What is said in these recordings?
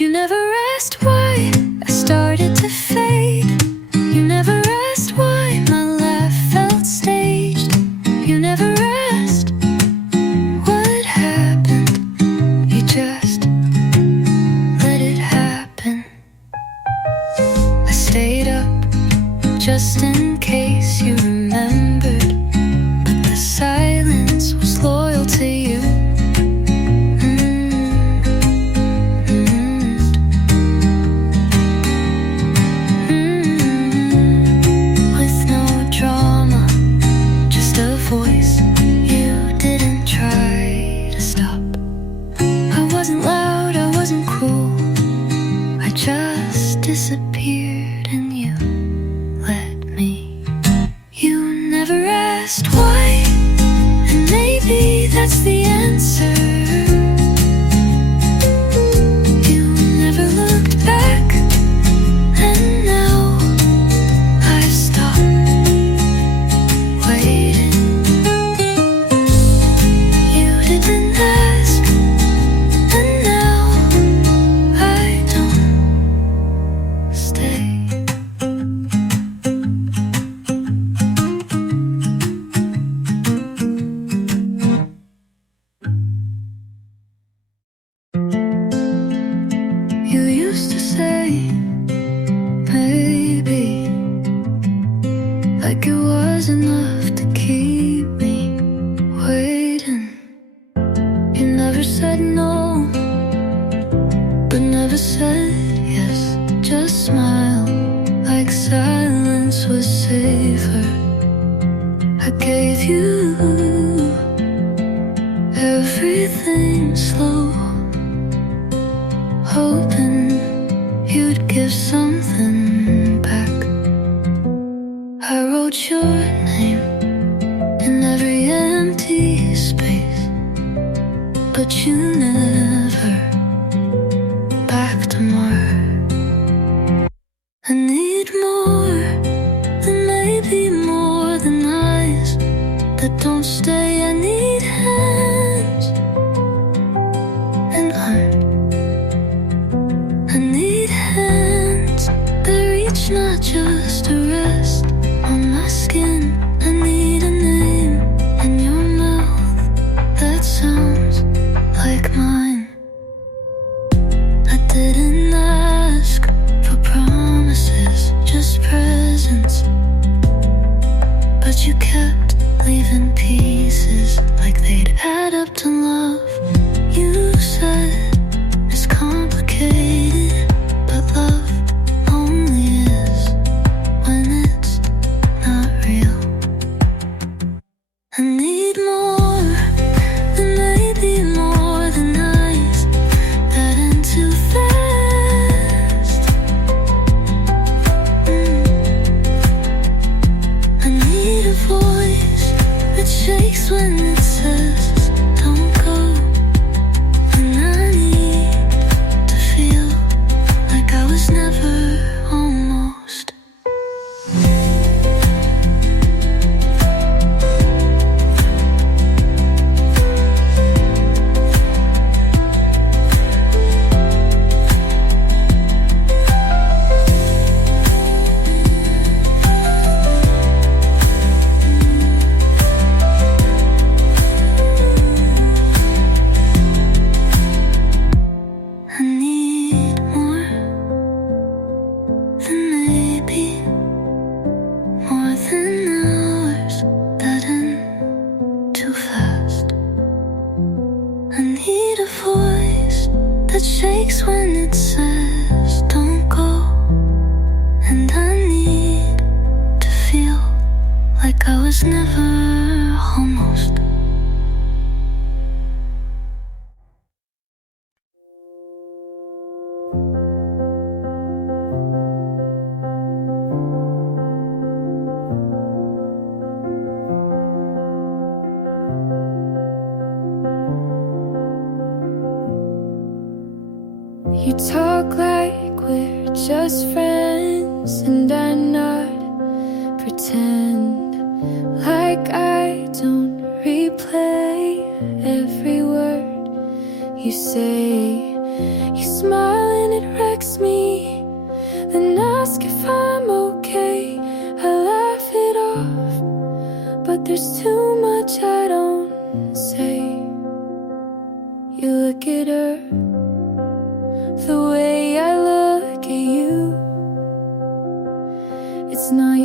You never asked why I started to fade. You never asked why my laugh felt staged. You never asked what happened. You just let it happen. I stayed up just in case you remembered, but the silence was loyal to you. Disappeared and you let me. You never asked why, and maybe that's the answer. You never looked back, and now I've stopped waiting. You didn't ask, and now I don't stay. You used to say, maybe, like it was enough to keep me waiting. You never said no, but never said yes. Just smile, like silence was safer. I gave you everything slow, hoping you'd give something back. I wrote your name in every empty space, but you never backed more. I need more than maybe, more than eyes that don't stay. I need hands and heart. I need hands that reach, not just to rest on my skin. I need a name in your mouth that sounds like mine. I didn't ask for promises, just presents, but you kept leaving pieces like they'd add up to love. You said it's complicated, but love only is when it's not real. I need more than maybe, more than eyes that end too fast. I need a voice that shakes when it says don't go. And I need to feel like I was never almost. I need more than maybe, more than hours that end too fast. I need a voice that shakes when it says don't go. And I need to feel like I was never almost. You talk like we're just friends, and I nod, pretend like I don't replay every word you say. You smile and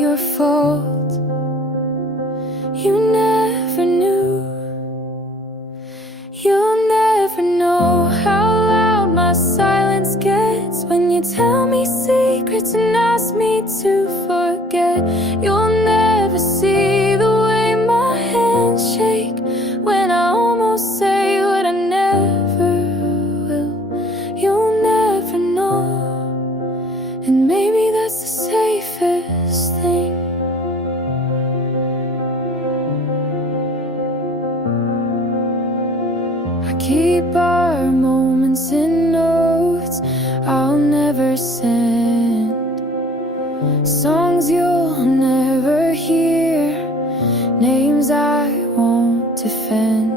your fault. You never knew. You'll never know how loud my silence gets when you tell me secrets and ask me to forget. You'll never see the way my hands shake when I almost say what I never will. You'll never know, and maybe that's the safest thing. I keep our moments in notes I'll never send, songs you'll never hear, names I won't defend.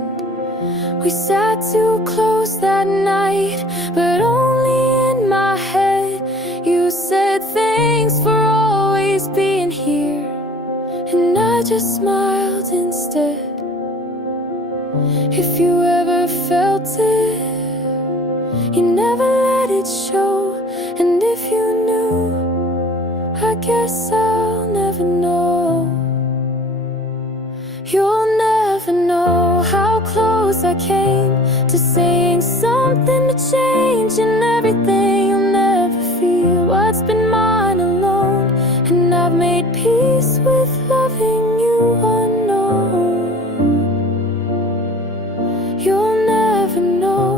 We sat too close that night, but only in my head. You said thanks for always being here, and I just smiled instead. If you ever felt it, you never let it show. And if you knew, I guess I'll never know. You'll never know how close I came to saying something to change, and everything you'll never feel what's been mine alone. And I've made peace with loving you unknown. You'll never know,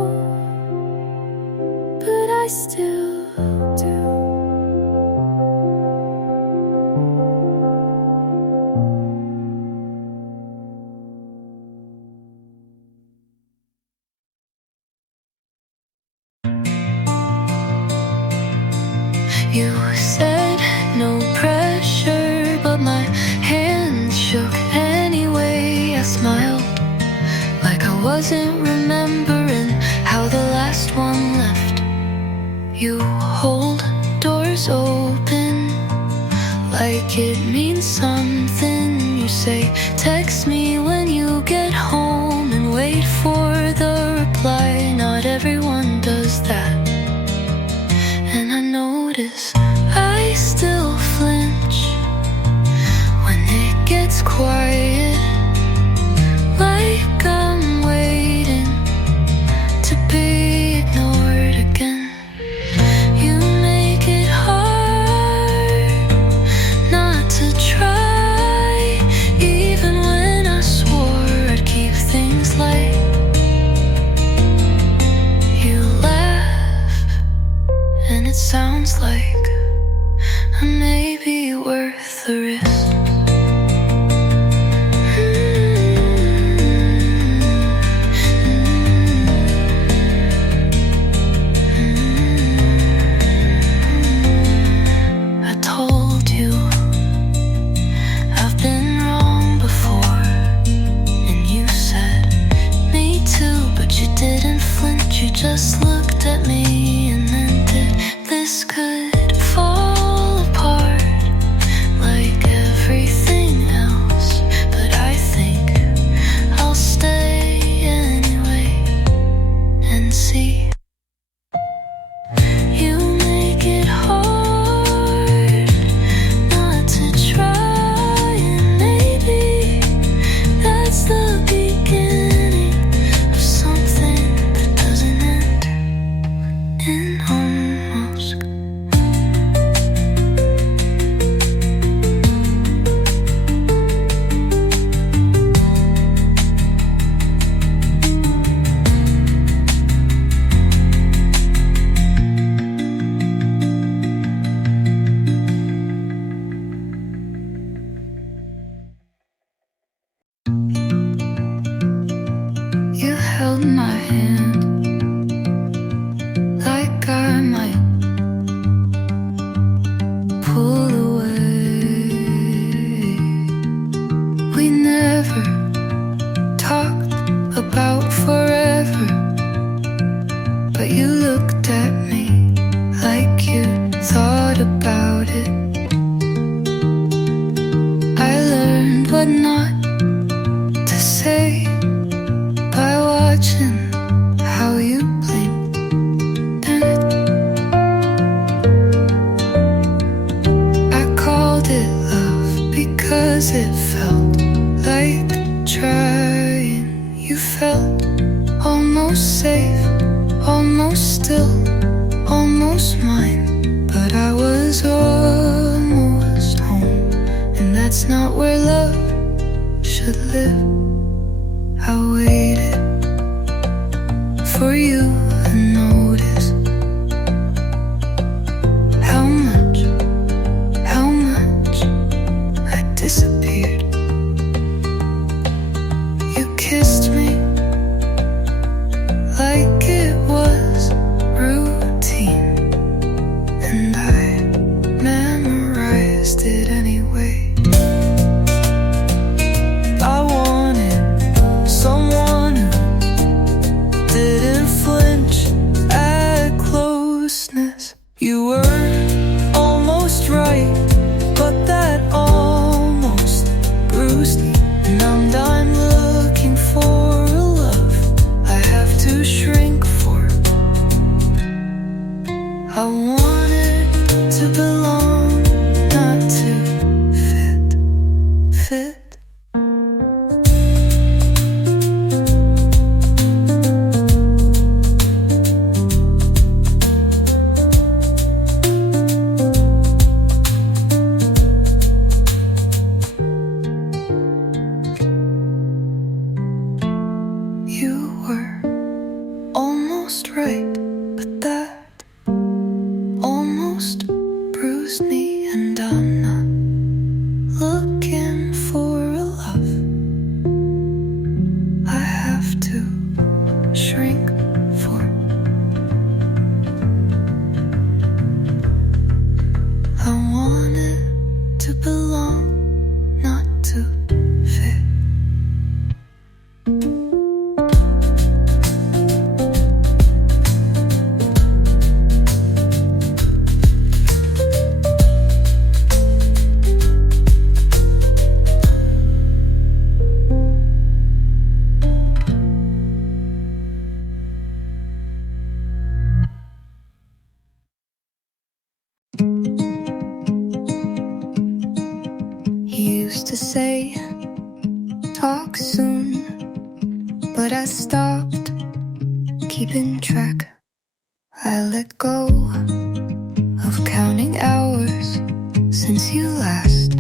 but I still do. You said no pressure, but my hands shook anyway. I smiled like I wasn't remembering how the last one left. You hold doors open like it means something. You say, text me when you get home, and wait for the reply. Not everyone does that. And I notice I still flinch when it gets quiet, like I'm waiting to be ignored again. You make it hard not to try, even when I swore I'd keep things light. You laugh, and it sounds like 'cause it felt like trying. You felt almost safe, almost still, almost mine. But I was almost home, and that's not where love should live. I waited for you to notice how much I disappeared. You kissed me like it was routine, and I memorized it anyway. I wanted someone who didn't flinch at closeness. You were almost right, but that almost bruised me. And I'm done looking for a love I have to shrink for. I wanted to belong, not to fit. You were almost right, but that almost bruised me. And I'm not looking for a love I have to shrink for. I wanted to belong, not to fit. He used to say, talk soon, but I stopped keeping track. I let go of counting hours since you last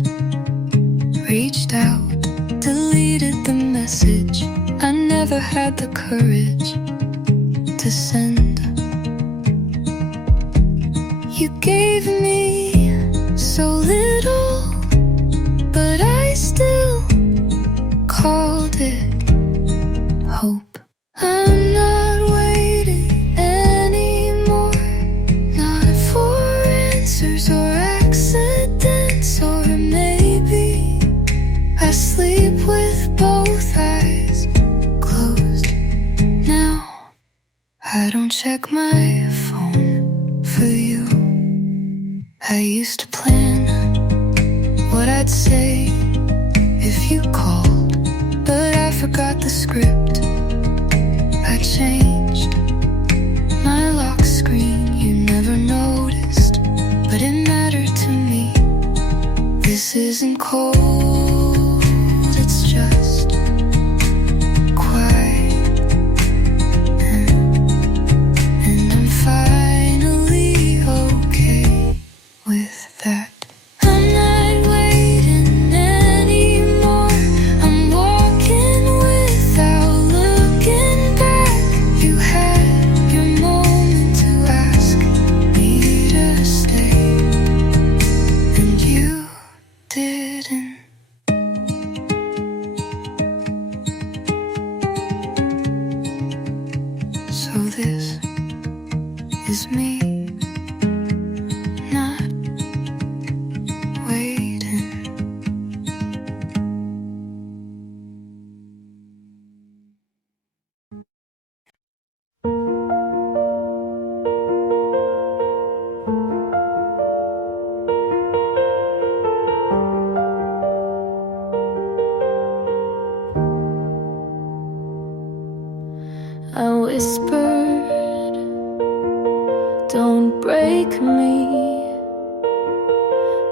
reached out, deleted the message I never had the courage to send. You gave me so little, but I still called it hope. I'm not waiting anymore, not for answers or accidents, or maybe I sleep with both eyes closed now. I don't check my phone for you. I used to plan what I'd say if you called, but I forgot the script. I changed my lock screen, you never noticed, but it mattered to me. This isn't cold, it's just quiet, and I'm finally okay with that. I'm not waiting anymore, I'm walking without looking back. You had your moment to ask me to stay, and you didn't. So this is me not waiting. I whispered, don't break me,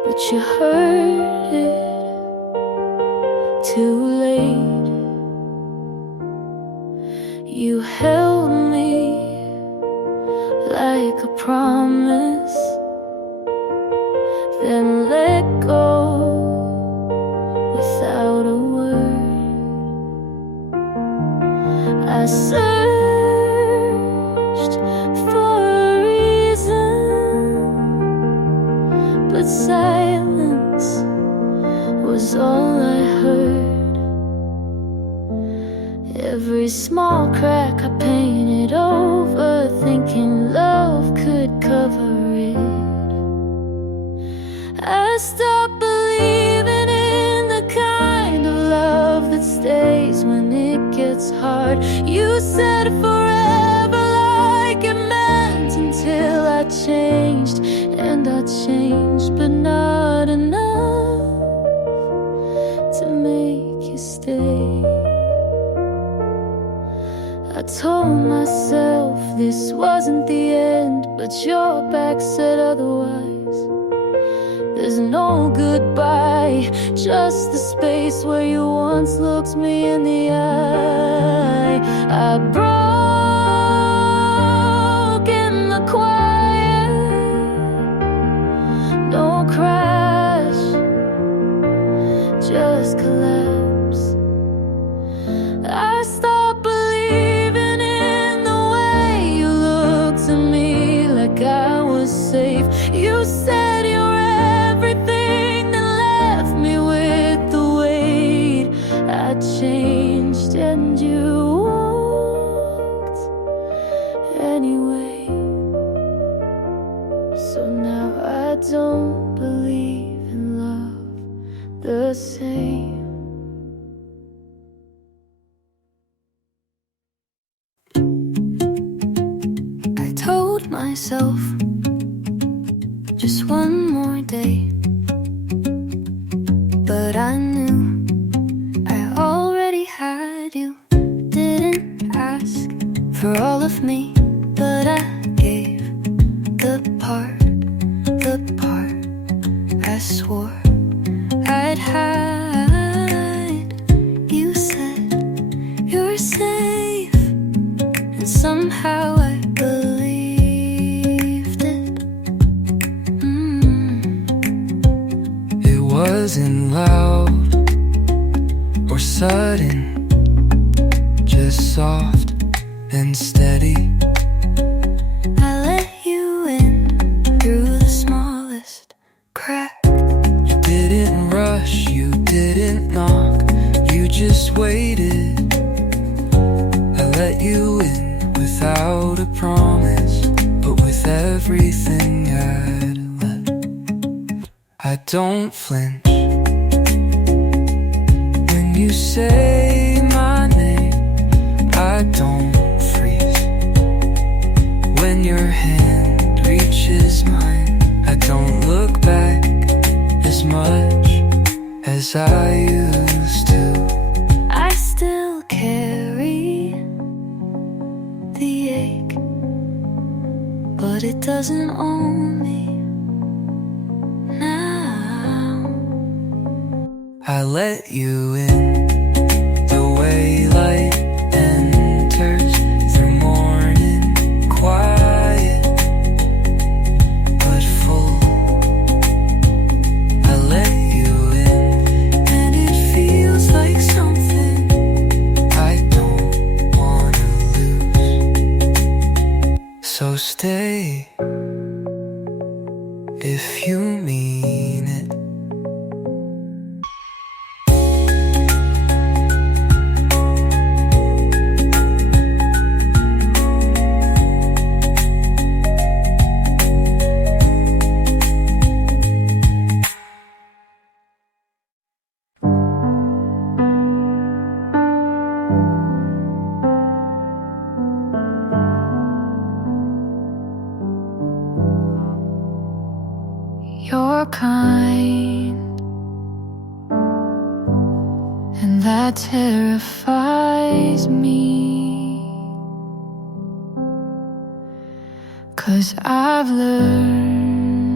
but you heard it too late. You held me like a promise, then let go without a word. I searched for a reason, but silence was all I heard. Every small crack I painted over, thinking love could cover it. I stopped believing in the kind of love that stays when it gets hard. You said forever like it meant, until I changed. And I changed, but not enough to make you stay. I told myself this wasn't the end, but your back said otherwise. There's no goodbye, just the space where you once looked me in the eye. I broke in the quiet, no crash, just collapse. I stopped believing in the way you looked at me like I was safe. You said you were everything, that left me with the weight. I changed and you walked anyway. So now I don't believe in love the same. I told myself just one more day, but I knew I already had you. Didn't ask for all of me, but I gave the part I swore I'd hide. You said you're safe, and somehow I believed it. It wasn't loud or sudden, just soft and steady. I let you in through the smallest crack. You didn't rush, you didn't knock, you just waited. I let you in without a promise, but with everything I'd left. I don't flinch when you say my name. I don't freeze when your hand reaches mine. I don't look back as much as I used to. I still carry the ache, but it doesn't own me now. I let you in the way light enters through morning quiet, but full. I let you in, and it feels like something I don't wanna lose. So stay if you mean it. You're kind, and that terrifies me, 'cause I've learned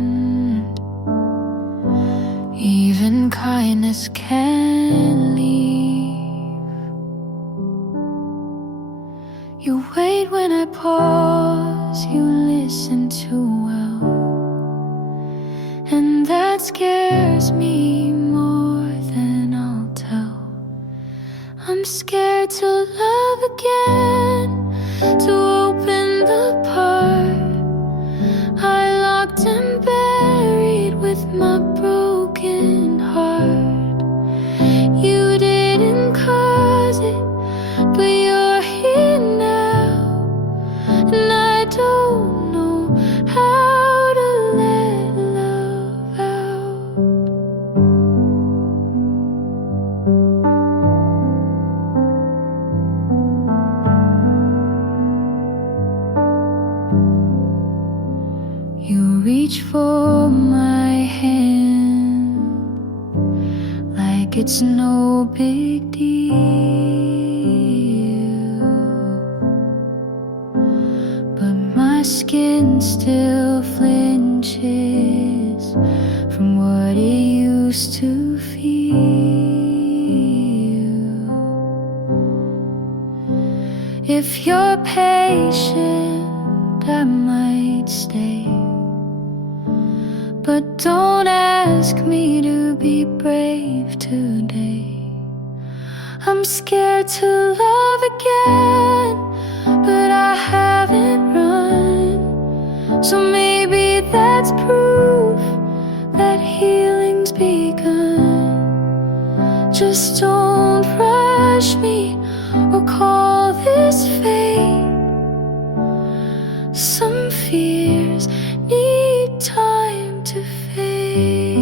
even kindness can lead. I'm scared to love again, to open the part I locked and buried with my broken heart. You didn't cause it, but you're here now, and I don't know how to let love out. You reach for my hand like it's no big deal, but my skin still flinches from what it used to feel. If you're patient, I might stay, but don't ask me to be brave today. I'm scared to love again, but I haven't run. So maybe that's proof that healing's begun. Just don't rush me or call this fate. Some fears need time to fade.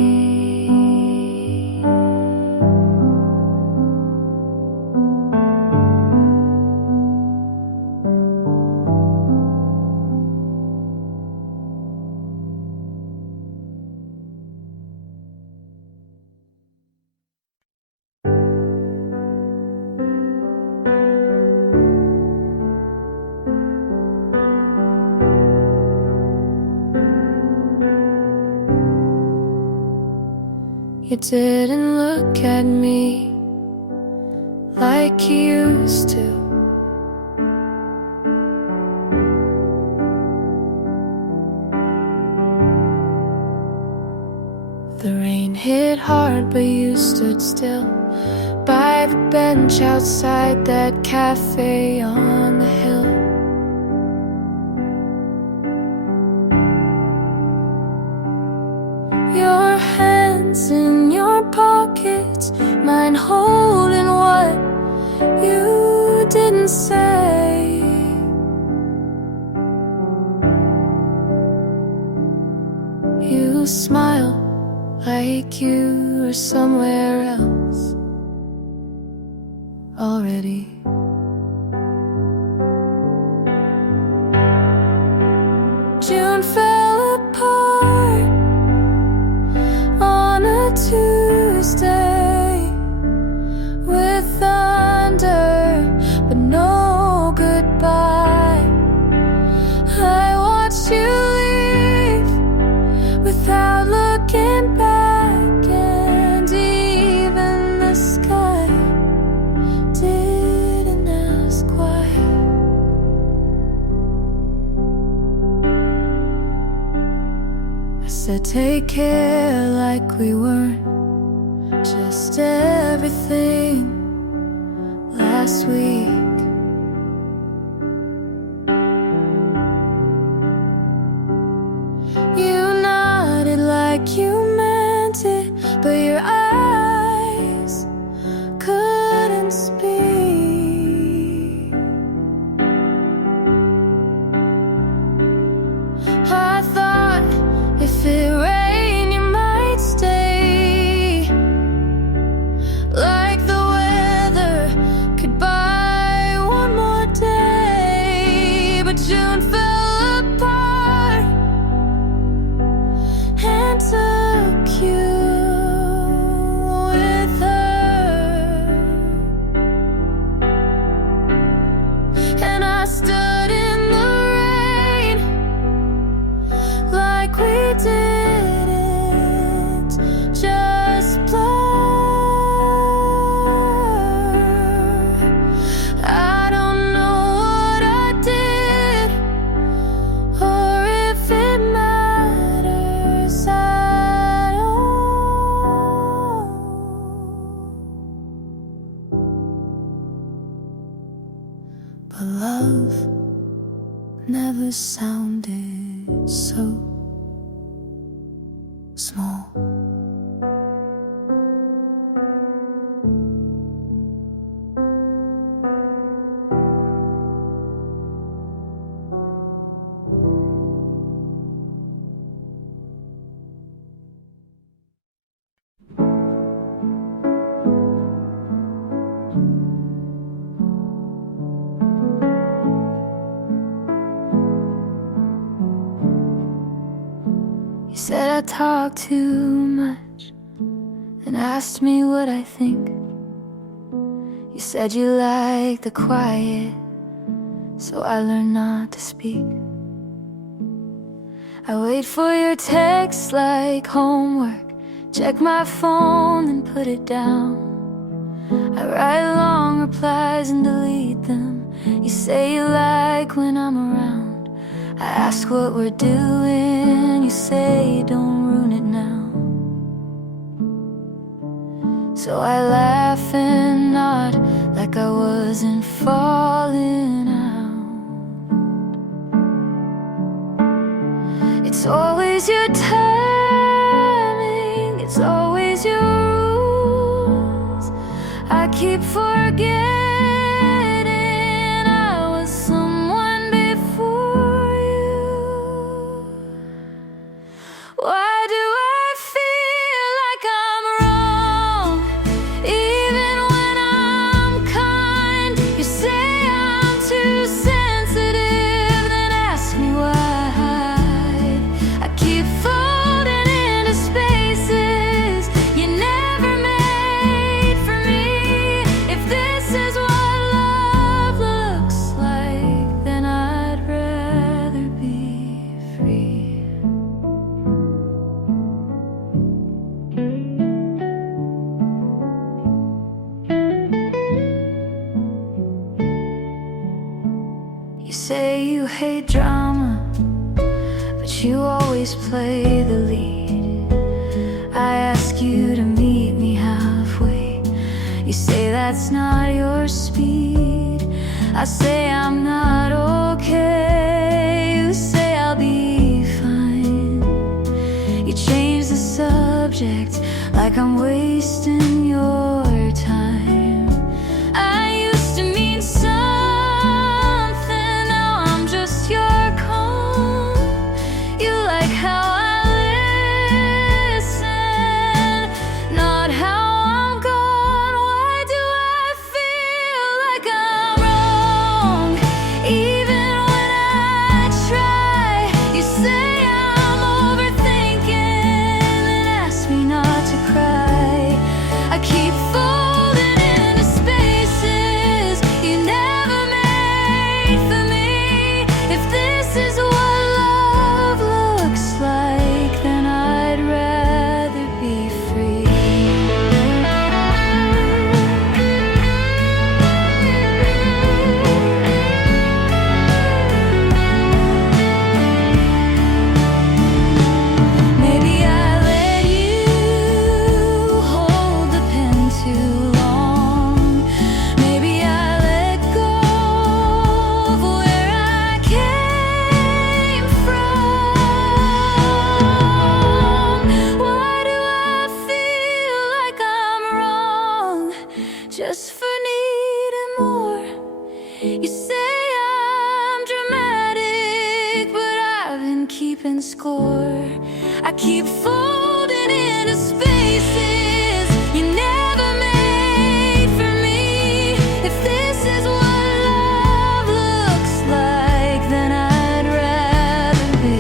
You didn't look at me like you used to. The rain hit hard, but you stood still by the bench outside that cafe on the hill. Your hands in your pockets, mine holding what you didn't say. You smile like you were somewhere else already. June fell apart on a Tuesday with thunder, but no goodbye. I watched you leave without looking back, and even the sky didn't ask why. I said take care like we weren't just everything last week. You nodded like you meant it, but your eyes couldn't speak. I thought if it rained you might stay, like the weather could buy But love never sounded so small. You said I talk too much and asked me what I think. You said you like the quiet, so I learned not to speak. I wait for your texts like homework, check my phone and put it down. I write long replies and delete them. You say you like when I'm around. I ask what we're doing, you say don't ruin it now. So I laugh and nod like I wasn't falling out. It's always your timing, it's always your rules. I keep forgetting I was someone before you. Why do I feel like I'm wrong, even when I'm kind? You say I'm too sensitive, then ask me why. I keep folding into spaces you never made for me. If this is what love looks like, then I'd rather be free. You say you hate drama, but you always play the lead. I ask you to meet me halfway. You say that's not your speed. I say I'm not okay. You say I'll be fine. You change the subject like I'm wasting your time. I used to mean something, now I'm just your calm. You like how I listen, not how I'm gone. Why do I feel like I'm wrong, even when I try? You say I'm overthinking, then ask me not to cry. I keep folding into spaces you never made for me. If this is what love looks like, then I'd rather be free. Maybe I let you hold the pen too long. Maybe I let go of where I came from. Why do I feel like I'm wrong just for needing more? You say I'm dramatic, but I've been keeping score. I keep folding into spaces you never made for me. If this is what love looks like, then I'd rather be.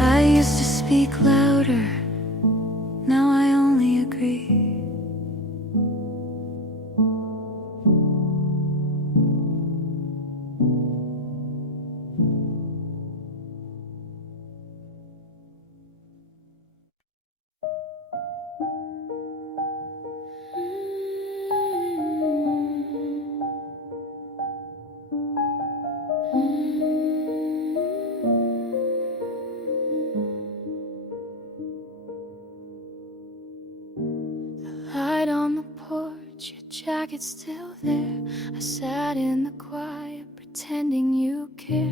I used to speak louder, now I only agree. jacket's still there. I sat in the quiet, pretending you cared.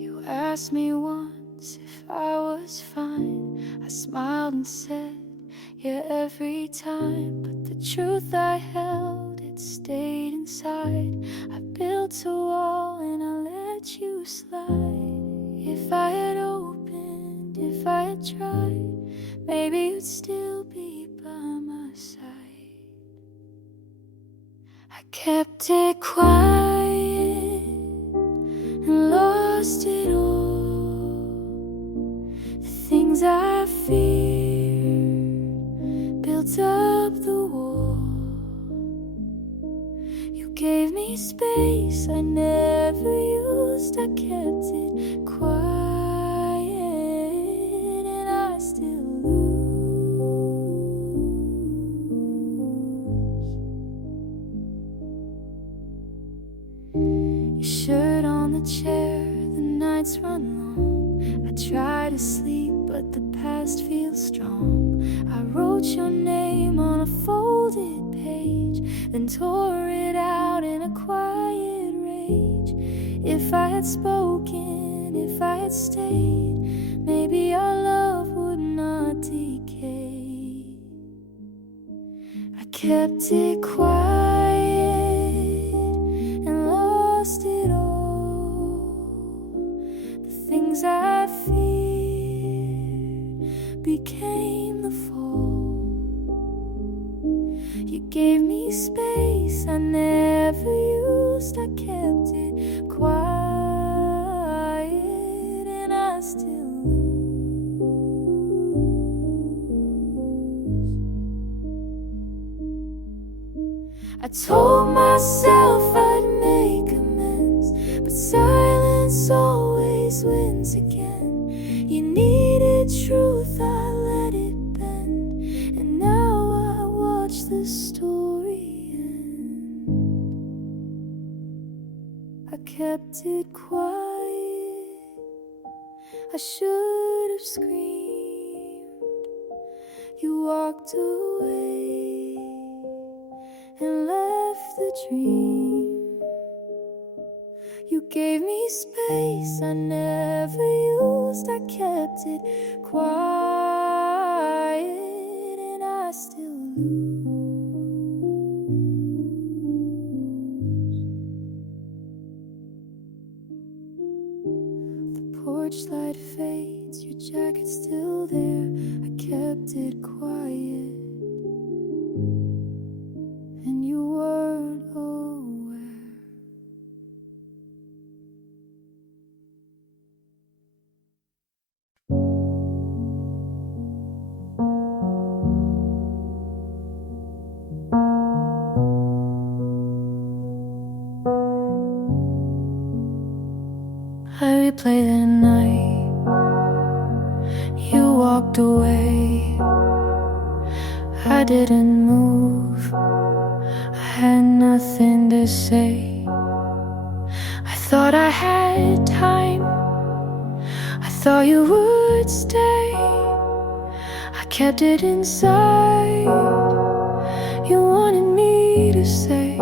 You asked me once if I was fine. I smiled and said, yeah, every time. But the truth I held, it stayed inside. I built a wall and I let you slide. If I had opened, if I had tried, maybe you'd still be by my side. I kept it quiet and lost it all. The things I feared built up the wall. You gave me space I never used. I kept it quiet and I still lose. Your shirt on the chair, the nights run long. I try to sleep, but the past feels strong. I wrote your name on a folded page, then tore it out in a quiet rage. If I had spoken, if I had stayed, maybe our love would not decay. I kept it quiet and lost it all. The things I feared became the fall. You gave me space I never used. I kept it quiet and I still lose. I told myself I'd make amends, but silence always wins again. You needed truth, I let it bend, and now I watch the story end. I kept it quiet, I should have screamed. You walked away and left the dream. You gave me space I never used. I kept it quiet and I still lose. The porch light fades, your jacket's still there. I kept it quiet and you weren't aware. I replay the night you walked away. I didn't move, I had nothing to say. I thought I had time, I thought you would stay. I kept it inside, you wanted me to say.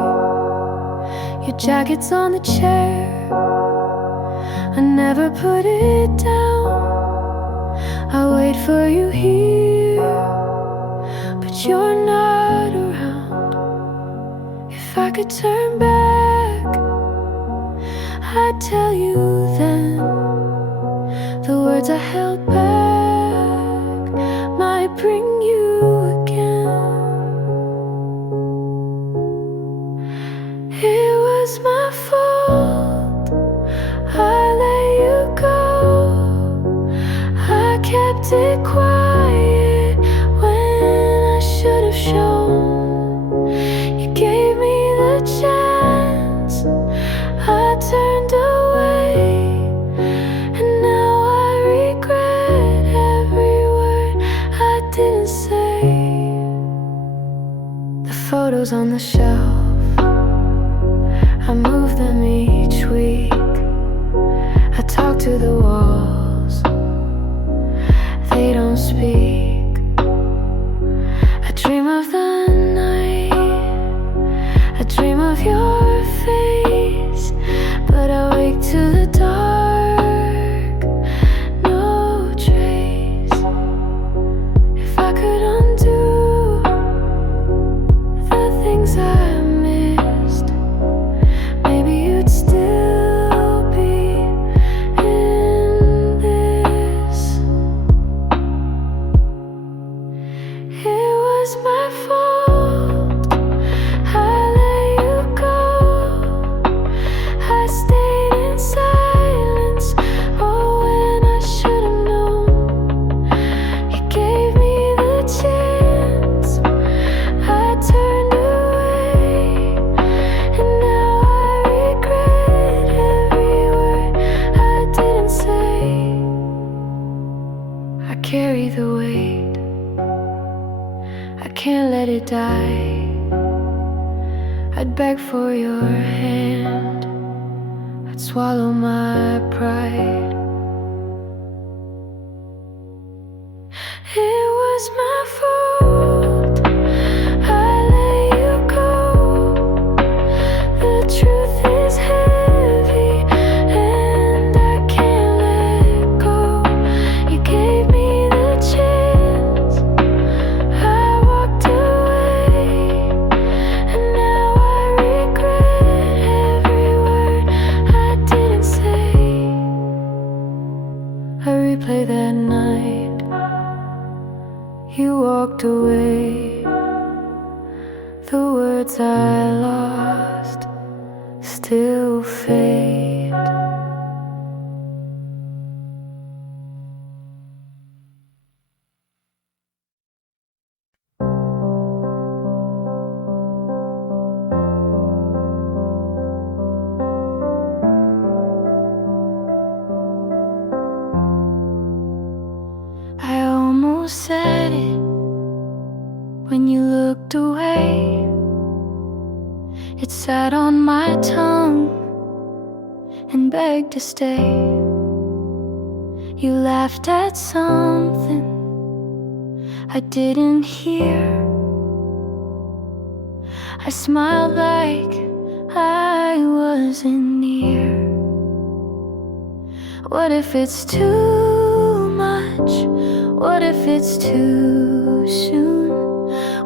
Your jacket's on the chair, I never put it down. I wait for you here, but you're not around. If I could turn back, I'd tell you then. The words I held back might bring you again. It was my fault, I let you go. I kept it quiet when I should have shown. You gave me the chance, I turned away, and now I regret every word I didn't say. The photos on the shelf, I move them each week. I talk to the walls, speak. I dream of the night, I dream of your face, but I wake to the dark, no trace. If I could undo the things I missed, maybe you'd still be in this. It was my fault, I let you go. I stayed in silence, oh, when I should have known. You gave me the chance, I turned away, and now I regret every word I didn't say. I carry the weight, I can't let it die. I'd beg for your hand, I'd swallow my pride. It was my fault, I let you go. The truth is heavy, and I can't let go. You gave me the chance, I walked away, and now I regret every word I didn't say. I replay that night, you walked away. The words I lost still fade. I almost said it when you looked away. It sat on my tongue and begged to stay. You laughed at something I didn't hear. I smiled like I wasn't near. What if it's too much? What if it's too soon?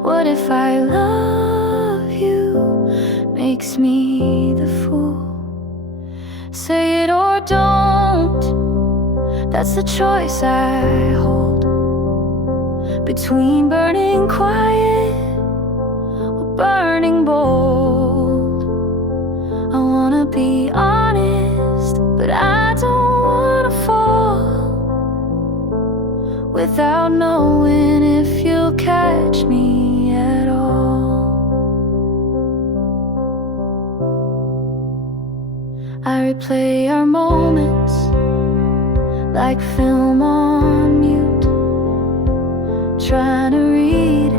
What if I love you makes me the fool? Say it or don't, that's the choice I hold. Between burning quiet or burning bold. I wanna be honest, but I don't wanna fall without knowing if you'll catch me at all. I replay our moments like film on mute, trying to read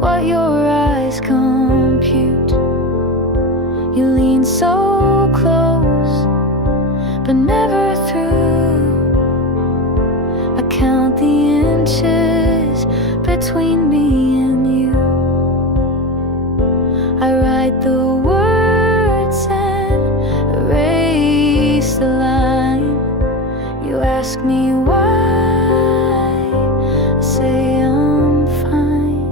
what your eyes compute. You lean so close, but never through. I count the inches between me and you. I write the words and erase the line. You ask me why, I say I'm fine.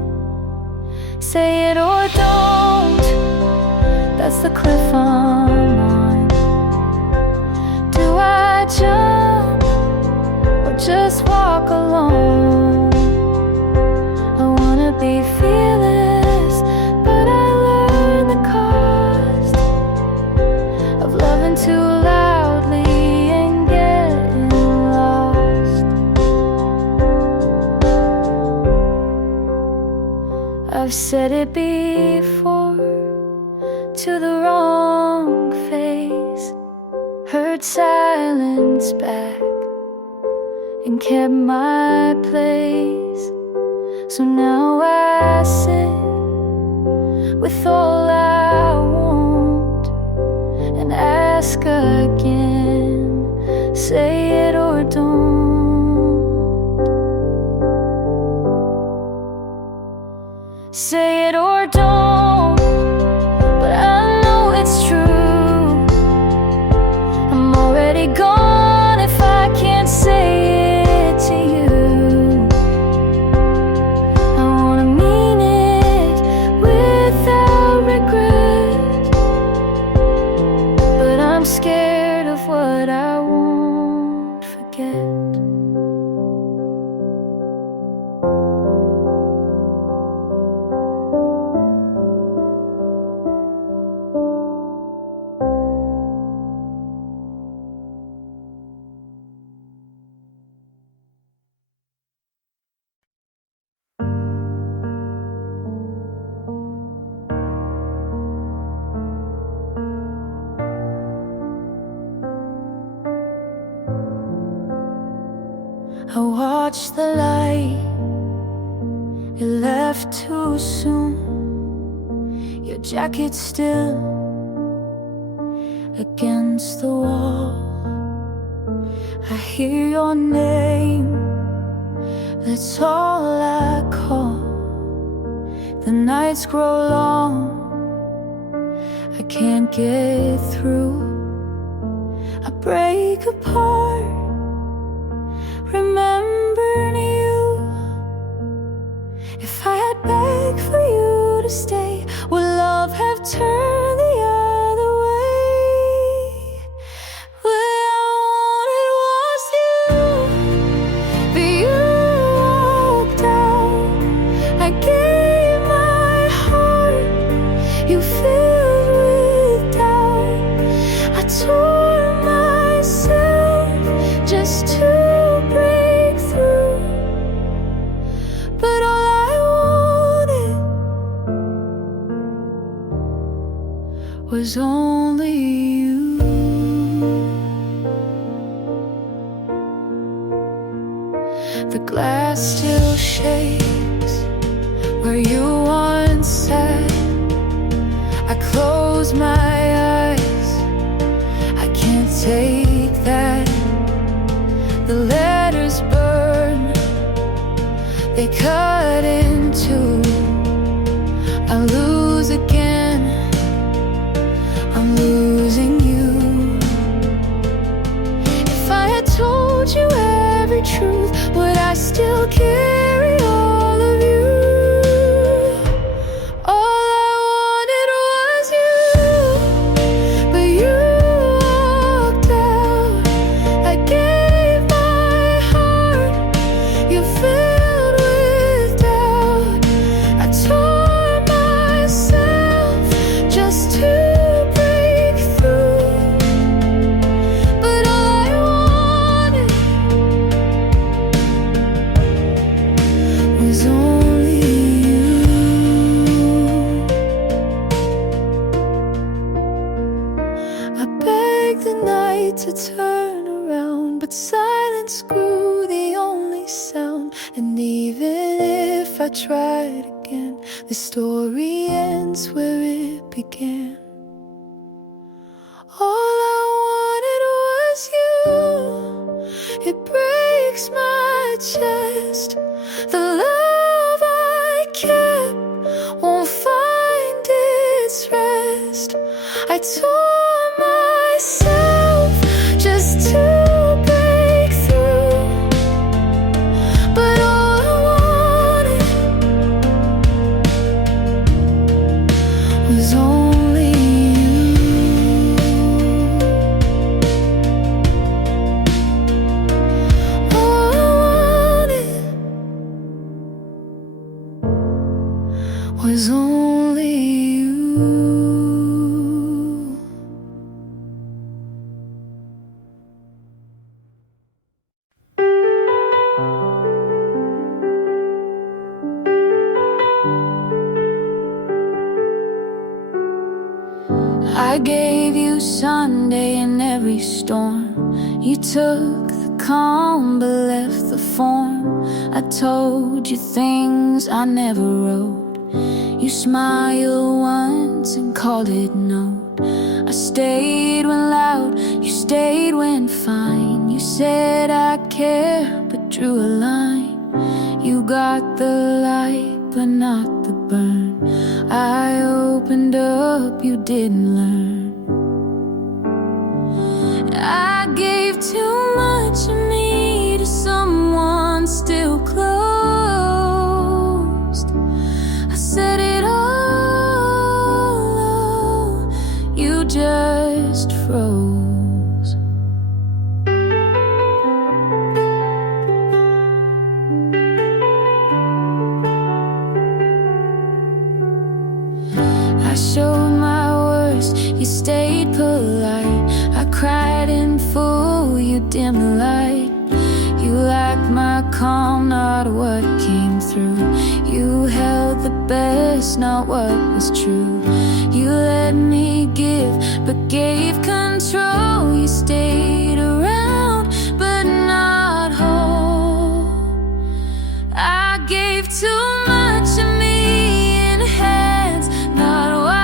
Say it or don't, that's the cliff I'm on. Do I jump or just walk alone? I wanna be fearless, but I learned the cost of loving too loudly and getting lost. I've said it before to the wrong face, heard silence back and kept my place. So now I sit with all I want and ask again, say it or don't. Say it or don't, but I know it's true. I'm already gone if I can't say it to you. I wanna mean it without regret, but I'm scared of what I won't forget. I watched the light, it left too soon. Your jacket still against the wall. I hear your name, that's all I call. The nights grow long, I can't get through. I break apart, remembering you. If I had begged for you to stay, would love have turned the other way? What I wanted was you, but you walked out. I gave my heart, you filled with doubt. I tore myself just to break through, but all I wanted was only you. The glass still shakes where you once sat. I close my eyes, I can't take that. The letters burn, they cut in two. I lose again, I'm losing you. If I had told you every truth, would I still carry all of you? All I wanted was you, but you walked out. I gave my heart, you filled with doubt. I tore myself just to break through, but all I wanted was only you. I begged the night to turn around, but silence grew the only sound. And even if I tried again, the story ends where it began. All I wanted was you, it breaks my chest. The love I kept won't find its rest. I tore myself just to break through, but all I wanted was only you. All I wanted was only you. I gave you Sunday in every storm. You took the calm but left the form. I told you things I never wrote. You smiled once and called it note. I stayed when loud, you stayed when fine. You said I care but drew a line. You got the light but not the burn. I opened up, you didn't learn. I gave too much of me to someone still closed. I said it all, you just froze. I showed my worst, you stayed polite. I cried in full, you dimmed the light. You liked my calm, not what came through. You held the best, not what was true. You let me give, but gave control. You stayed around, but not whole. I gave too much of me in hands not wide.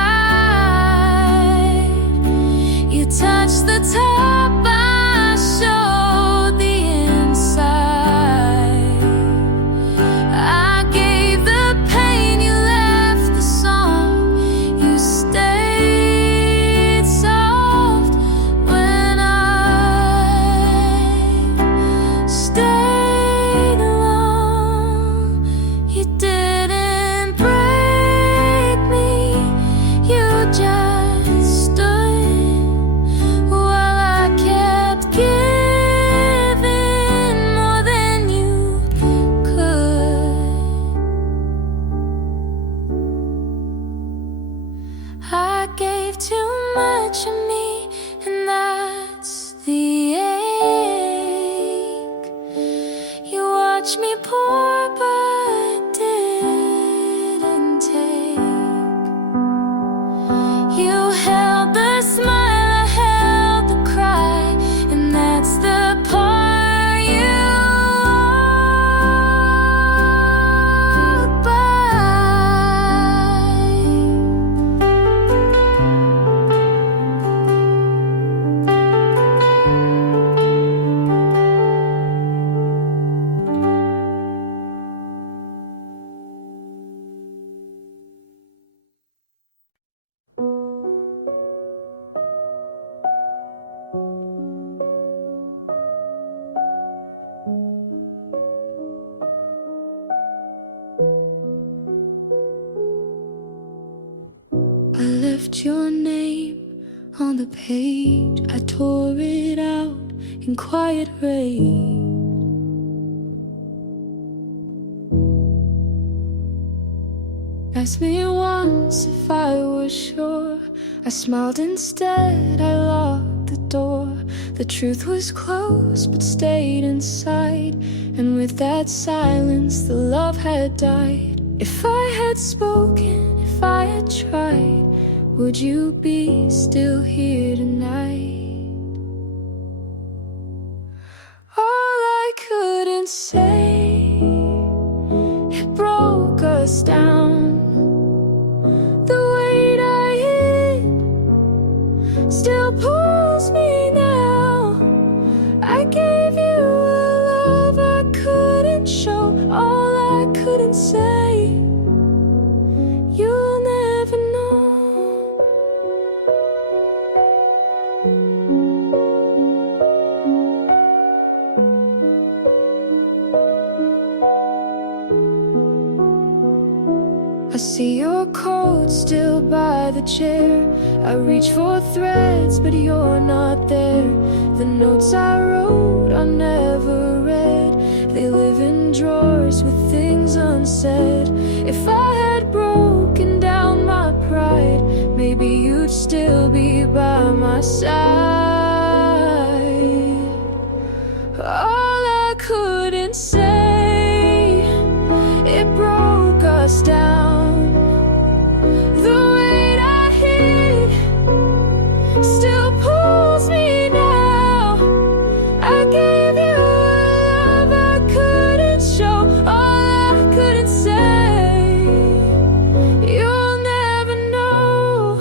You touched the top, I showed the inside. I gave the pain, you left the song. You stayed soft when I stayed alone. You didn't break me, you just stood while I kept giving more than you could. I gave too much of me, and that's the ache. You watched me pour, but didn't take. You held the smile, I held the cry, and that's the part you walk by. I left your name on the page. I tore it out in quiet rage. Asked me once if I was sure. I smiled instead, I locked the door. The truth was close but stayed inside, and with that silence the love had died. If I had spoken, if I had tried, would you be still here tonight? All I couldn't say, it broke us down. The weight I hid still pulls me now. I gave you a love I couldn't show. All I couldn't say, you'll never know. I see your coat still by the chair. I reach for threads, but you're not there. The notes I wrote I never read. They live in drawers with things unsaid. If I had broken down my pride, maybe you'd still be by my side. All I couldn't say, it broke us down. The weight I hid still pulls me now. I gave you a love I couldn't show. All I couldn't say, you'll never know.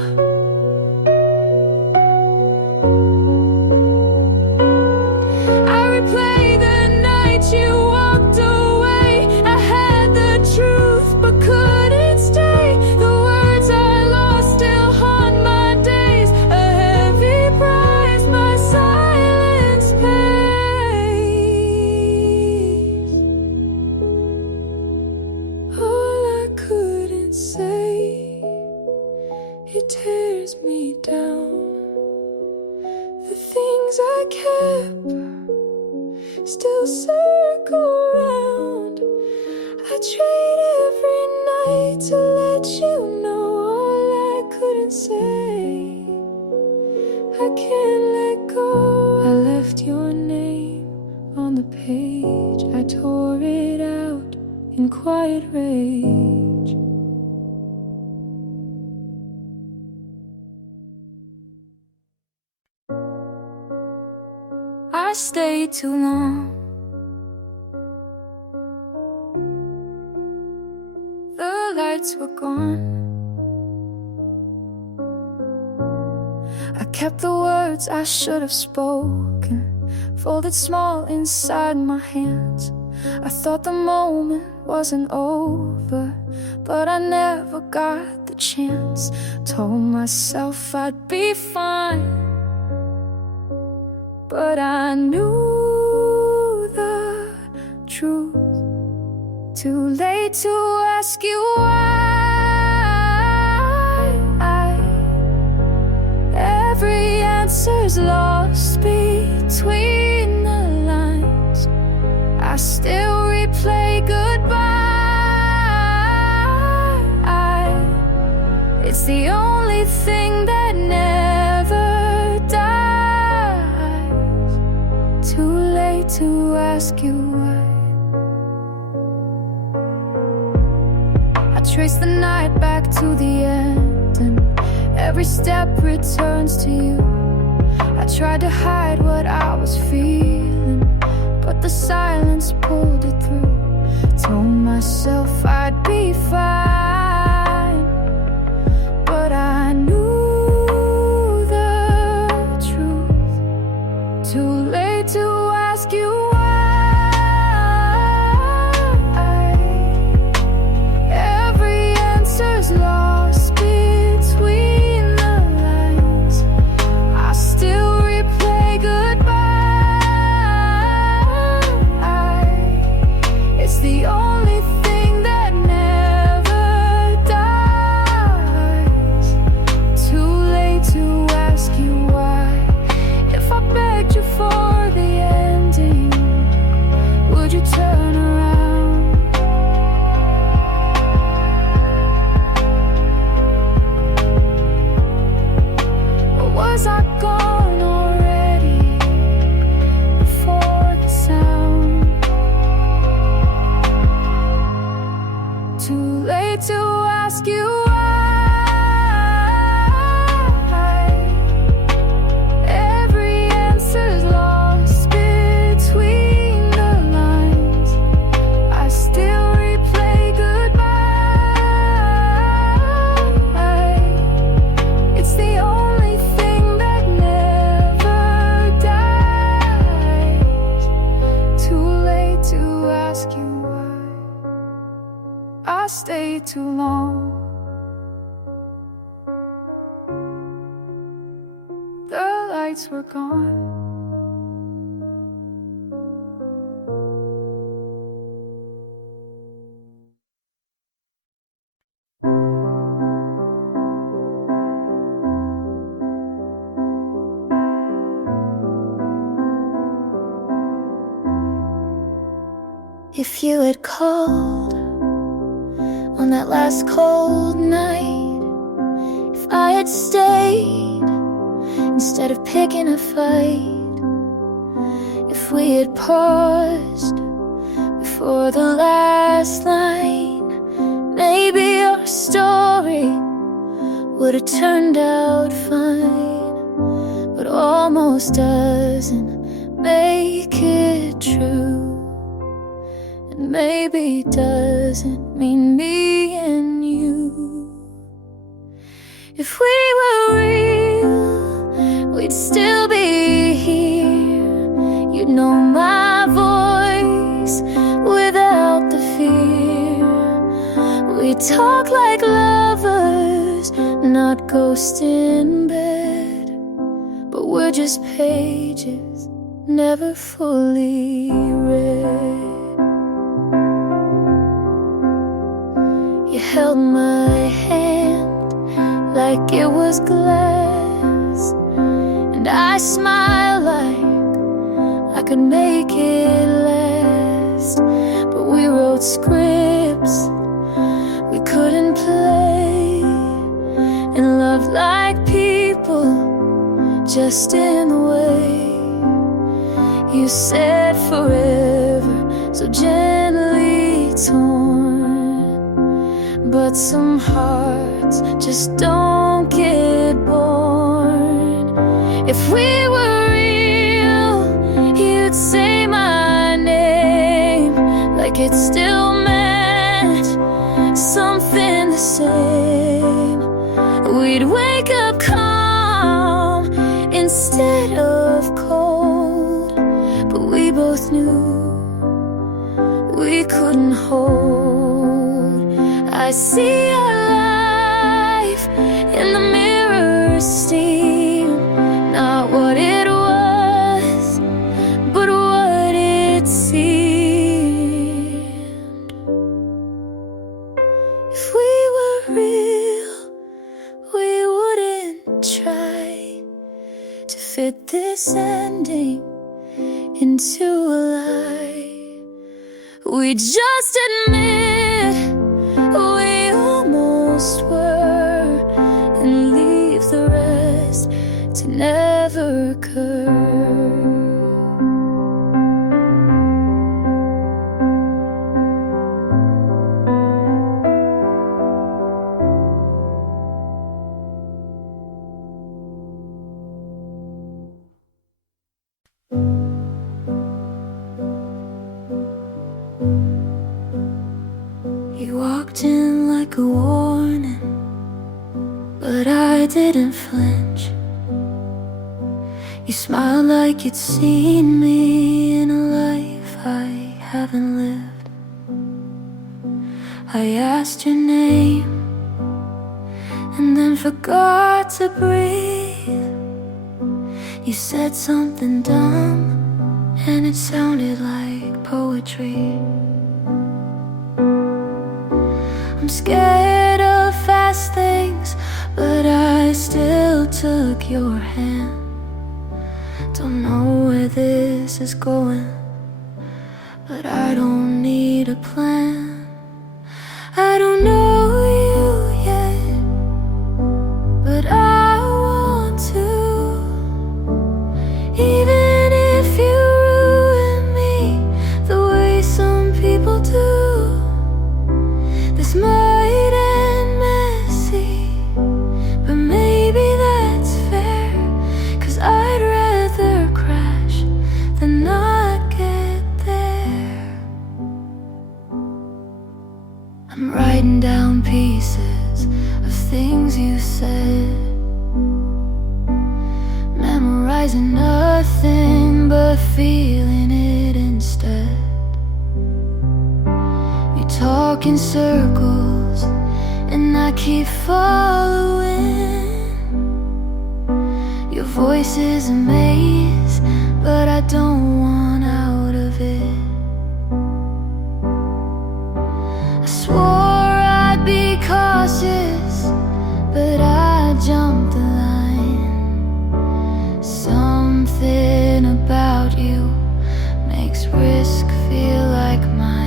step, still circle round. I trade every night to let you know all I couldn't say. I can't let go. I left your name on the page. I tore it out in quiet rage. I stayed too long. The lights were gone. I kept the words I should have spoken, folded small inside my hands. I thought the moment wasn't over, but I never got the chance. Told myself I'd be fine, but I knew the truth. Too late to ask you why. Every answer's lost between the lines. I still replay goodbye. It's the only thing that never dies. Too late to ask you why. I trace the night back to the end, and every step returns to you. I tried to hide what I was feeling, but the silence pulled it through. Told myself I'd be fine, but I knew the truth. Too late to ask you why. Every answer's lost between the lines. I still replay goodbye. It's the only thing that never dies. Too late to ask you why. If I begged you for the ending, would you turn around? Or was I gone already before the sound? Too late to ask you why. Every answer's lost between the lines. I still replay goodbye. It's the only thing that never dies. Too late to ask you why. I stayed too long. The lights were gone. If you had called on that last cold night, if I had stayed instead of picking a fight, if we had paused before the last line, maybe our story would have turned out fine. But almost doesn't make it true, and maybe doesn't mean me and you. If we were real, we'd still be here. You'd know my voice without the fear. We talk like lovers, not ghosts in bed, but we're just pages never fully read. You held my hand like it was glass, and I smiled like could make it last. But we wrote scripts we couldn't play, and love like people just in the way. You said forever, so gently torn, but some hearts just don't get born. If we were real, you'd say my name like it still meant something the same. We'd wake up calm instead of cold, but we both knew we couldn't hold. I see our life in the mirror steam, not what it was, but what it seemed. If we were real, we wouldn't try to fit this ending into a lie. We just admit we almost were, and leave the rest to never occur. You walked in like a warning, but I didn't flinch. You smiled like you'd seen me in a life I haven't lived. I asked your name and then forgot to breathe. You said something dumb and it sounded like poetry. I'm scared of fast things, but I still took your hand. Don't know where this is going, but I don't need a plan. I don't know you yet, but I want to. Even if you ruin me the way some people do, this might end messy, but maybe that's fair, 'cause I'd rather crash than not get there. I'm writing down pieces of things you said, memorizing nothing but feeling it instead. Talk in circles and I keep following. Your voice is a maze, but I don't want out of it. I swore I'd be cautious, but I jumped the line. Something about you makes risk feel like mine.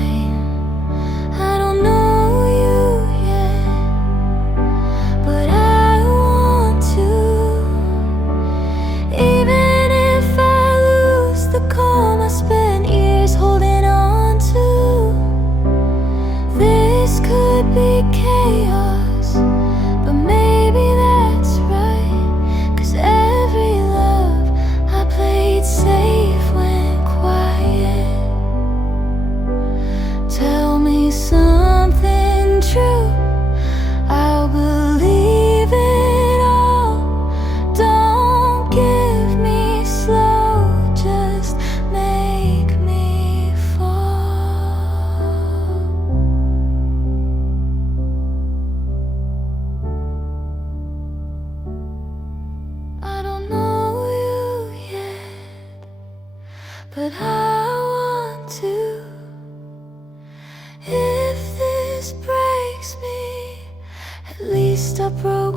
But I want to. If this breaks me, at least I broke